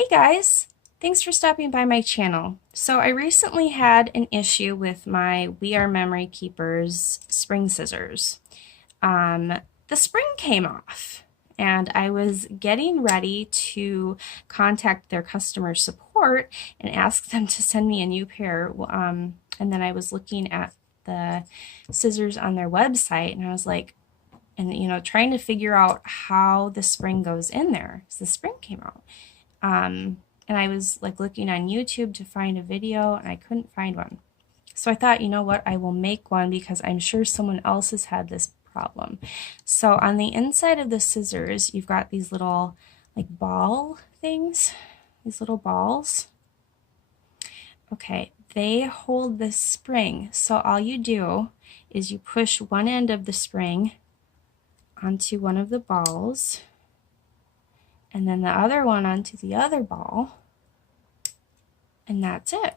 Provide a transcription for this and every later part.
Hey guys, thanks for stopping by my channel. So I recently had an issue with my We Are Memory Keepers spring scissors. The spring came off and I was getting ready to contact their customer support and ask them to send me a new pair. And then I was looking at the scissors on their website and I was like, trying to figure out how the spring goes in there. So the spring came out. And I was like looking on YouTube to find a video and I couldn't find one. So I thought, you know what, I will make one because I'm sure someone else has had this problem. So on the inside of the scissors, you've got these little like ball things, these little balls. Okay, they hold this spring. So all you do is you push one end of the spring onto one of the balls and then the other one onto the other ball, and that's it.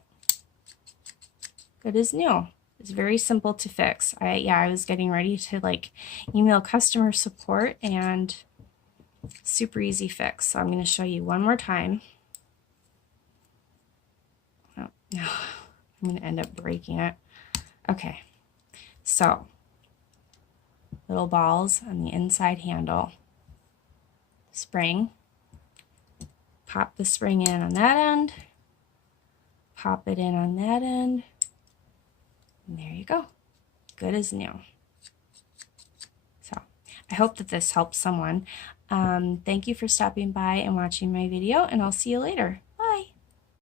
Good as new. It's very simple to fix. I was getting ready to like email customer support and super easy fix. So I'm going to show you one more time. Oh, no, I'm going to end up breaking it. Okay, so little balls on the inside handle, spring. Pop the spring in on that end, pop it in on that end, and there you go. Good as new. So I hope that this helps someone. Thank you for stopping by and watching my video, and I'll see you later.